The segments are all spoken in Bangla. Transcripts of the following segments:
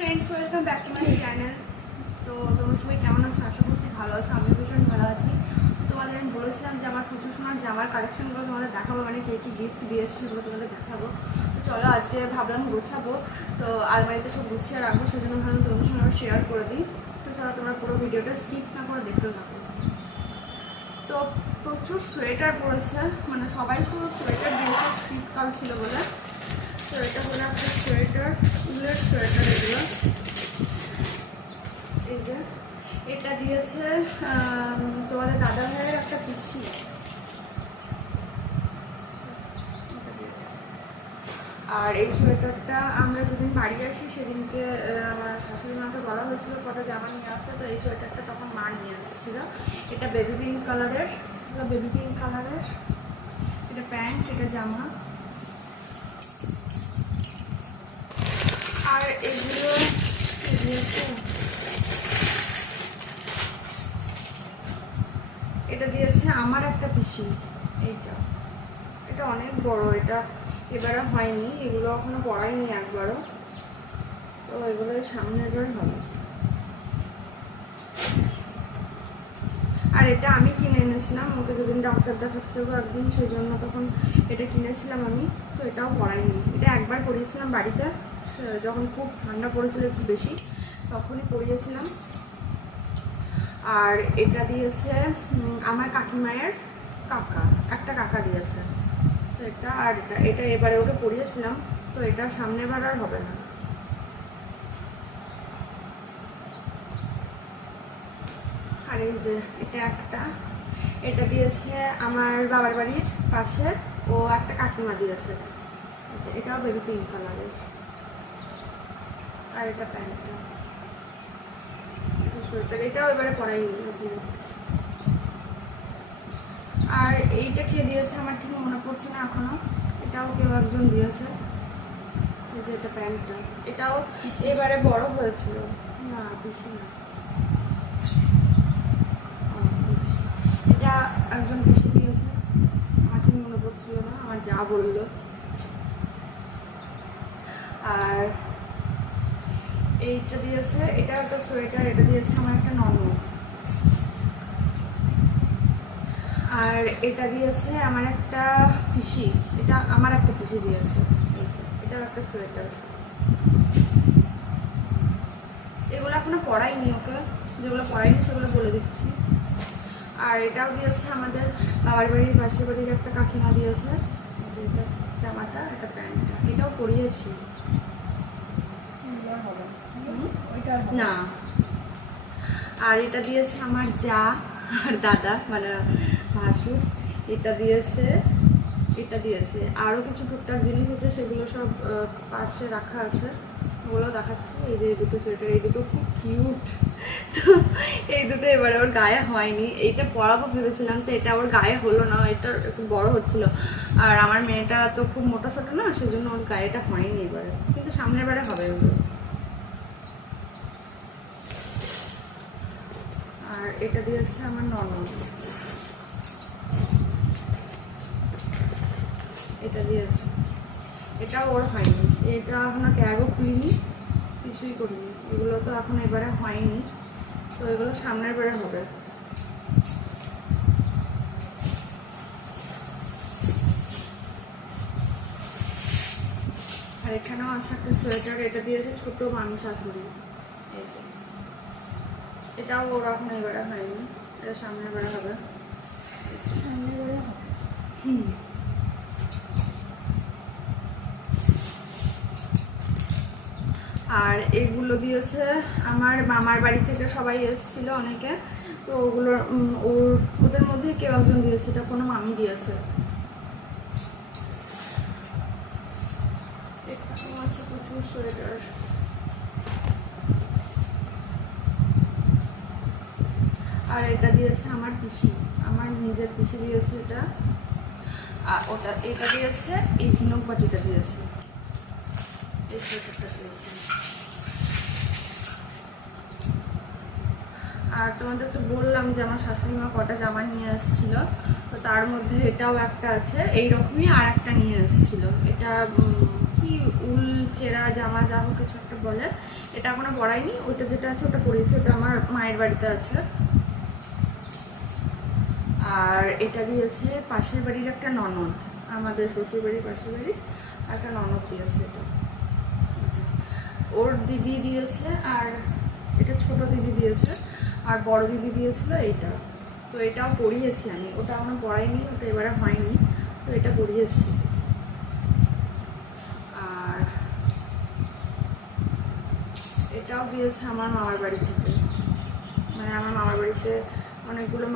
Friends, welcome back to my channel. তো তোমরা সবাই কেমন আছো? আশা করছি ভালো আছো। আমি ভীষণ ভালো আছি। তোমাদের আমি বলেছিলাম যে আমার প্রচুর সোনার জামার কালেকশনগুলো তোমাদের দেখাবো, মানে কে কী গিফট দিয়েছে সেগুলো তোমাদের দেখাবো। তো চলো, আজকে ভাবলাম গোছাবো, তো আলমারিতে সব গুছিয়ে রাখবো, সেজন্য ভাবলাম তোমাদের সঙ্গে আবার শেয়ার করে দিই। তো চলো, তোমরা পুরো ভিডিওটা স্কিপ না করে দেখতে থাকো। তো প্রচুর সোয়েটার পরেছে, মানে সবাই শুধু সোয়েটার দিয়েছে, শীতকাল ছিল বলে। তো এটা হলো একটা সোয়েটার, উলের সোয়েটার। এগুলো এই যে এটা দিয়েছে তোমাদের দাদা ভাইয়ের একটা পিসি। আর এই সোয়েটারটা আমরা যেদিন বাড়ি আসি সেদিনকে আমার শাশুড়ি মাকে বলা হয়েছিল কটা জামা নিয়ে আসতে, তো এই সোয়েটারটা তখন মা নিয়ে আসছিল। এটা বেবি পিঙ্ক কালারের, এটা প্যান্ট, এটা জামা। আর এগুলো এটা দিয়েছে আমার একটা পিসি। এটা অনেক বড়, এটা এবারে হয়নি, এগুলো এখনো পড়াইনি একবারও, তো এগুলো সামনের বার হবে। আর এটা আমি কিনে এনেছিলাম ওকে যেদিন ডাক্তার দেখাচ্ছে একদিন, সেই জন্য তখন এটা কিনেছিলাম আমি। তো এটাও পড়াইনি, এটা একবার পরিয়েছিলাম বাড়িতে, যখন খুব ঠান্ডা পড়েছিল একটু বেশি, তখনই পরিয়েছিলাম। আর এটা দিয়েছে আমার কাকিমায়ের একটা কাকা দিয়েছে। তো এটা আর এটা এবারে ওকে পরিয়েছিলাম, তো এটা সামনের বার আর হবে না। আর এই যে এটা দিয়েছে আমার বাবার বাড়ির পাশে ও একটা কাকিমা দিয়েছে। এটাও বেবি পিঙ্ক কালারের। আর এটা প্যান্টটা, সোয়েটার, এটাও এবারে পরাইনি। আর এইটা কে দিয়েছে আমার ঠিক মনে পড়ছে না এখনো, এটাও কেউ একজন দিয়েছে। এই যে এটা প্যান্টটা, এটাও এবারে বড় হয়েছিল। না, বেশি না, এটা একজন বেশি দিয়েছে, আমার ঠিক মনে পড়ছিল না, আমার যা বললো। আর এইটা দিয়েছে, এটা একটা সোয়েটার, এটা দিয়েছে আমার একটা ননদ। আর এটা দিয়েছে আমার একটা পিসি, এটা আমার একটা পিসি দিয়েছে। এটাও একটা সোয়েটার। এগুলো এখনো পড়াইনি ওকে, যেগুলো পড়াইনি সেগুলো বলে দিচ্ছি। আর এটাও দিয়েছে আমাদের বাবার বাড়ির পাশের বাড়ির একটা কাকিমা দিয়েছে। এটা জামাটা, এটা প্যান্টটা, এটাও পরিয়েছি না। আর এটা দিয়েছে আমার যা আর দাদা, মানে ভাসুর। এটা দিয়েছে আরও কিছু টুকটাক জিনিস আছে, সেগুলো সব পাশে রাখা আছে, ওগুলো দেখাচ্ছি। এই যে দুটো সোয়েটার, এই দুটো খুব কিউট। তো এই দুটো এবারে ওর গায়ে হয়নি, এইটা পরাবো ভেবেছিলাম, তো এটা ওর গায়ে হলো না, এটা একটু বড় হচ্ছিল। আর আমার মেয়েটা তো খুব মোটা ছোটো না, সেজন্য ওর গায়েটা হয়নি এবারে, কিন্তু সামনের বারে হবে ওগুলো। আর এটা দিয়েছে আমার ননদ, এটা দিয়েছে, এটাও ওর হয়নি, এটা এখনো ট্যাগও খুলিনি, কিছুই করিনি, এগুলো তো এখন এবারে হয়নি, তো এগুলো সামনের বারে হবে। আর এখানেও আছে একটা সোয়েটার, এটা দিয়েছে ছোট মামি শাশুড়ি। এই যে এটাও ওর এখন এবারে হয়নি, এটা সামনের বারে হবে। আর এগুলো দিয়েছে আমার মামার বাড়ি থেকে সবাই এসেছিল অনেকে, তো ওগুলো ওদের মধ্যে কেউ একজন দিয়েছে, এটা কোনো মামি দিয়েছে। এখানেও আছে প্রচুর সোয়েটার। আর এটা দিয়েছে আমার পিসি, আমার নিজের পিসি দিয়েছে এটা। আর এটা দিয়েছে এই ঝিনুক বাটিটা দিয়েছে, এই সোয়েটারটা দিয়েছে। আর তোমাদের তো বললাম যে আমার শাশুড়ি মা কটা জামা নিয়ে এসেছিল, তো তার মধ্যে এটাও একটা আছে এইরকমই, আর একটা নিয়ে এসেছিল। এটা কি উল চেরা জামা, যা হোক কিছু একটা বলে, এটা এখনো পরাইনি। ওইটা যেটা আছে ওটা পরিয়েছি, ওটা আমার মায়ের বাড়িতে আছে। আর এটা দিয়েছে পাশের বাড়ির একটা ননদ, আমাদের শ্বশুর বাড়ির পাশের বাড়ির একটা ননদ দিয়েছে। এটা ওর দিদি দিয়েছে, আর এটা ছোট দিদি দিয়েছে, আর বড় দিদি দিয়েছিল এইটা। তো এটাও পরিয়েছি আমি, ওটা আমার পরাইনি, ওটা এবারে হয়নি, তো এটা পরিয়েছি। আর এটাও দিয়েছে আমার মামার বাড়ি থেকে, মানে আমার মামার বাড়িতে অনেকগুলো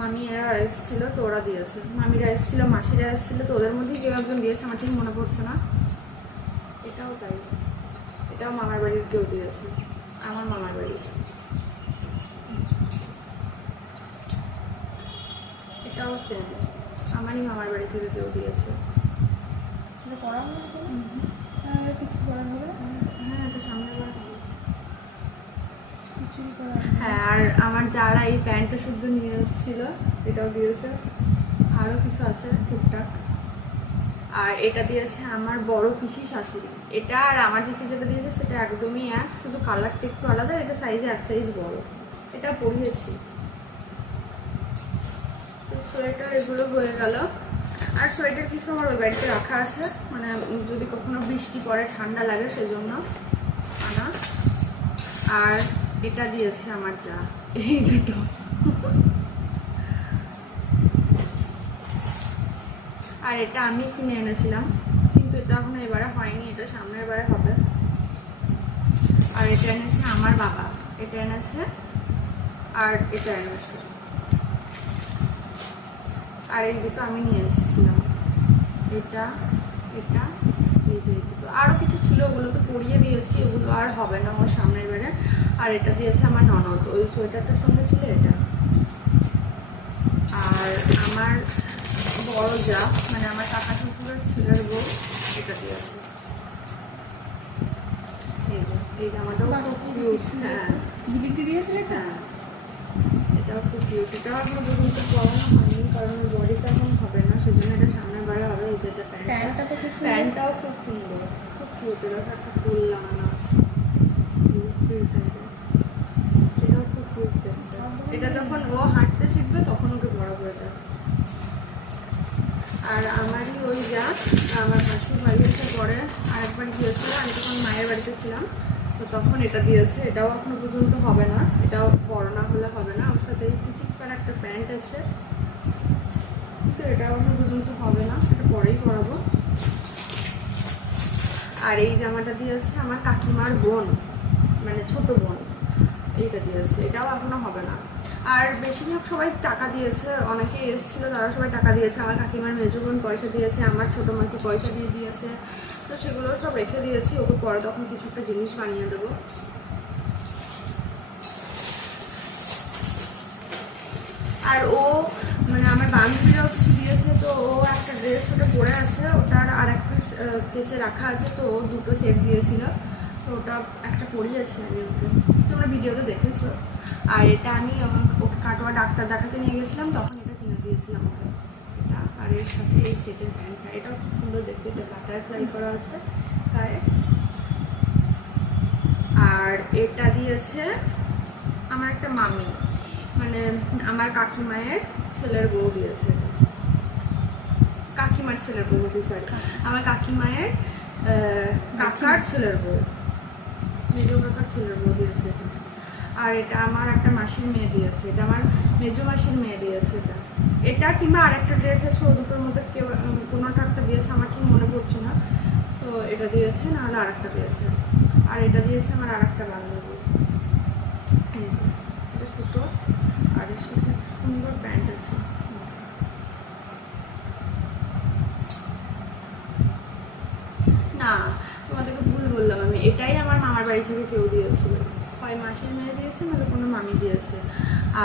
মামি এরা এসেছিল, তো ওরা দিয়েছে। মামিরা এসেছিল, মাসিরা এসেছিল, তো ওদের মধ্যেই কেউ একজন দিয়েছে, আমার ঠিক মনে পড়ছে না। এটাও তাই, এটাও মামার বাড়ির কেউ দিয়েছে, আমার মামার বাড়ির। এটাও সেম, আমারই মামার বাড়ি থেকে কেউ দিয়েছে। সেটা পড়া হবে কিছু করা হবে? হ্যাঁ, এটা সামনে বার হবে। কিছুই করা। হ্যাঁ, আর আমার যারা এই প্যান্টটা শুদ্ধ নিয়ে এসেছিল, এটাও দিয়েছে। আরও কিছু আছে টুকটাক। আর এটা দিয়েছে আমার বড় পিসি শাশুড়ি। এটা আর আমার পিসি যেটা দিয়েছে সেটা একদমই এক, শুধু কালারটা একটু আলাদা, এটা সাইজে এক সাইজ বড়। এটা পরিয়েছি। তো সোয়েটার এগুলো হয়ে গেল। আর সোয়েটার কিছু আমার ওই বাড়িতে রাখা আছে, মানে যদি কখনো বৃষ্টি পড়ে, ঠান্ডা লাগে, সেজন্য আনা। আর এটা দিয়েছে আমার যা, এই দুটো। আর এটা আমি কিনে এনেছিলাম, কিন্তু এটা এখনো এবারে হয়নি, এটা সামনের বারে হবে। আর এটা এনেছে আমার বাবা, এটা এনেছে, আর এটা এনেছে। আর এই দুটো আমি নিয়ে এসেছিলাম, এটা এটা এই যে দুটো। আরও কিছু ছিল, ওগুলো তো পরিয়ে দিয়েছি, ওগুলো আর হবে না আমার সামনের বারে। আর এটা দিয়েছে আমার ননদ, ওই সোয়েটারটার সঙ্গে ছিল এটা। আর আমার বড় যা, মানে আমার কাকা শ্বশুরের ছেলের বউ, এটা দিয়েছে। এই জামাটাও খুব কিউট। হ্যাঁ, দিদি দিয়েছিল। হ্যাঁ, এটাও খুব কিউট। এটাও এখনো পর্যন্ত পরানো হয়নি, কারণ বডিটা এখন হবে না, সেজন্য এটা সামনের বারে হবে। এই যেটা প্যান্টটা তো খুব প্যান্টটাও খুব সুন্দর, খুব কিউট। এরকম একটা ফুল লাগানো আছে দুই সাইডে, এটাও খুব কিউট দেখতে। এটা যখন ও হাঁটতে শিখবে তখন ওকে বড় করে দেবে। আর আমারই ওই যা, আমার শাশুড় বাড়ি এসে পরে আরেকবার গিয়েছিল, আমি তখন মায়ের বাড়িতে ছিলাম, তো তখন এটা দিয়েছে। এটাও এখনো পর্যন্ত হবে না, এটাও বড় না হলে হবে না। ওর সাথে চিকপার একটা প্যান্ট আছে, তো এটাও এখনো পর্যন্ত হবে না, সেটা পরেই পরাবো। আর এই জামাটা দিয়েছে আমার কাকিমার বোন, মানে ছোট বোন, এইটা দিয়েছে। এটাও এখনো হবে না। আর বেশিরভাগ সবাই টাকা দিয়েছে, অনেকে এসেছিল, তারা সবাই টাকা দিয়েছে। আমার কাকিমার মেজো বোন পয়সা দিয়েছে, আমার ছোটো মাসি পয়সা দিয়ে দিয়েছে, তো সেগুলো সব রেখে দিয়েছি। ওকে পরে তখন কিছু একটা জিনিস বানিয়ে দেবো। আর ও, মানে আমার বান্ধবীরাও কিছু দিয়েছে, তো ও একটা ড্রেস ওটা পরে আছে, ওটার আর একটা কেচে রাখা আছে, তো ও দুটো সেট দিয়েছিল, তো ওটা একটা পরিয়েছি আমি ওকে, তোমরা ভিডিওতে দেখেছো। আর এটা আমি ওকে কাটোয়া ডাক্তার দেখাতে নিয়ে গেছিলাম, তখন এটা কিনে দিয়েছিলাম ওকে, এটা। আর এর সাথে এই সেটের প্যান্টটা, এটাও খুব সুন্দর দেখতে, এটা বাটারফ্লাই করা আছে গায়ে। আর এটা দিয়েছে আমার একটা মামি, মানে আমার কাকিমায়ের ছেলের বউ দিয়েছে। কাকিমার ছেলের বউ দিয়েছে, আমার কাকিমায়ের কাকার ছেলের বউ, মেজো কাকার ছেলের বউ দিয়েছে। আর এটা আমার একটা মাসির মেয়ে দিয়েছে, এটা আমার মেজো মাসির মেয়ে দিয়েছে। এটা কিংবা আর একটা ড্রেস আছে, ও দুটোর মধ্যে কেউ কোনোটা একটা দিয়েছে, আমার ঠিক মনে পড়ছে না। তো এটা দিয়েছে, নাহলে আর একটা দিয়েছে। আর এটা দিয়েছে আমার আর একটা বান্ধবী, এটা ছোটো, আর এর সাথে সুন্দর প্যান্ট আছে। না, তোমাদেরকে ভুল বললাম আমি, এটাই আমার মামার বাড়ি থেকে কেউ দিয়েছিল, হয় মাসির মেয়ে দিয়েছে, নাহলে কোনো মামি দিয়েছে।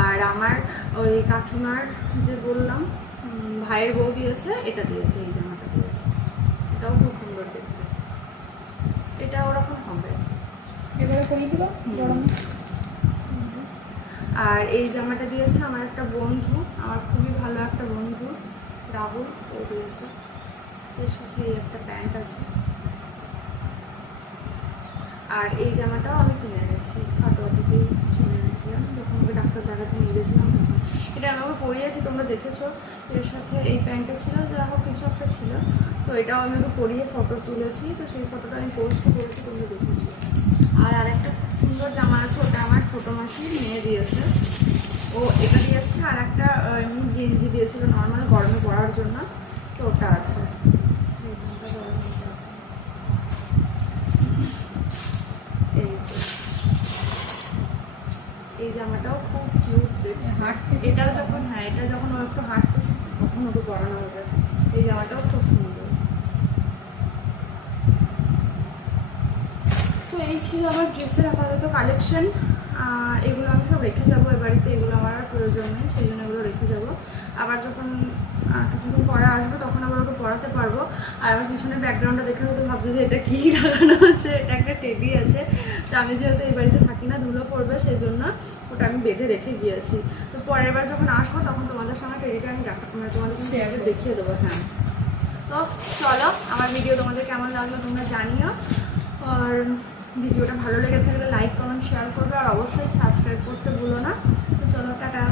আর আমার ওই কাকিমার যে বললাম ভাইয়ের বউ দিয়েছে, এটা দিয়েছে, এই জামাটা দিয়েছে। এটাও খুব সুন্দর দেখতে, এটা ওরকম হবে, এবারে করিয়ে দিবা গরমে। আর এই জামাটা দিয়েছে আমার একটা বন্ধু, আমার খুবই ভালো একটা বন্ধু, রাহুল, ও দিয়েছে। এর সাথে একটা প্যান্ট আছে, আর এই জামাটাও আমি কিনে এনেছি, খাটোয়া থেকেই কিনে এনেছিলাম যখন ওকে ডাক্তার দেখাতে নিয়ে গেছিলাম তখন। এটা আমি ওকে পরিয়েছি, তোমরা দেখেছো। এর সাথে এই প্যান্টটা ছিল, যা হোক কিছু একটা ছিল, তো এটাও আমি ওকে পরিয়ে ফটো তুলেছি, তো সেই ফটোটা আমি পোস্ট করেছি, তোমরা দেখেছো। আর আরেকটা সুন্দর জামা আছে, ওটা আমার ছোটো মাসির মেয়ে দিয়েছে, ও এটা দিয়েছে। আর একটা এমনি গেঞ্জি দিয়েছিল নর্মাল গরমে পরার জন্য, তো ওটা আছে। সেই জামাটা গরমে পরা। এই যে এই জামাটাও খুব কিউট দেখতে। হাঁটতে এটা যখন এটা যখন ও একটু হাঁটতেছে তখন ওকে পরানো হবে। এই জামাটাও খুব সুন্দর। তো এই ছিল আমার ড্রেসের আপাতত কালেকশন। এগুলো আমি সব রেখে যাবো এ বাড়িতে, এগুলো আমার আর প্রয়োজন নেই, সেই জন্য এগুলো রেখে যাবো। আবার যখন কিছুদিন পরে আসবো তখন আবার ওকে পড়াতে পারবো। আর আমার পিছনে ব্যাকগ্রাউন্ডটা দেখে হয়তো ভাবছো যে এটা কী লাগানো আছে, এটা একটা টেডি আছে। তো আমি যেহেতু এই বাড়িতে থাকি না, ধুলো পড়বে, সেই জন্য ওটা আমি বেঁধে রেখে গিয়েছি। তো পরের বার যখন আসবো তখন তোমাদের সঙ্গে টেডিটা আমি তোমাদের সঙ্গে দেখিয়ে দেবো। হ্যাঁ, তো চলো, আমার ভিডিও তোমাদের কেমন লাগলো তোমরা জানিও। আর ভিডিওটা ভালো লেগে থাকলে লাইক কমেন্ট শেয়ার করবে, আর অবশ্যই সাবস্ক্রাইব করতে ভুলো না। তো চলো, টাটা।